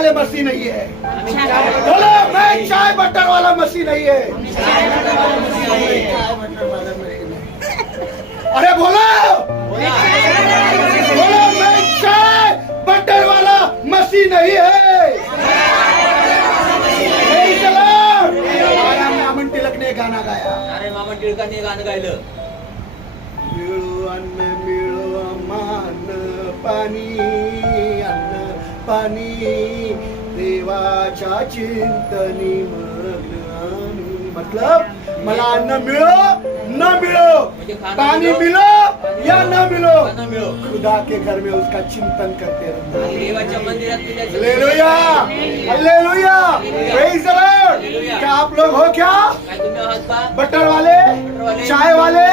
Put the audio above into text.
वाले मसीह नहीं है। बोलो मैं चाय बटर वाला मसीह नहीं है। अरे बोलो बोलो मैं चाय बटर वाला मसीह नहीं है। मामन टिळक ने गाना गाया। अरे मामन टिळकांनी गाणं गायलं, मिळो अन्न मिळो मान पाणी अन्न पाणी देवाच्या चिंतनी मग्न आम्ही। मतलब मला अन्न मिळो न मिळो, पानी मिलो या न मिलो, न मिळो, खुदा के घर में उसका चिंतन करते रहना। देवाच्या मंदिरात तुझ्या hallelujah hallelujah praise the Lord. क्या आप लोग हो क्या? काय तुम्ही आहात का? बटर वाले, चाय वाले,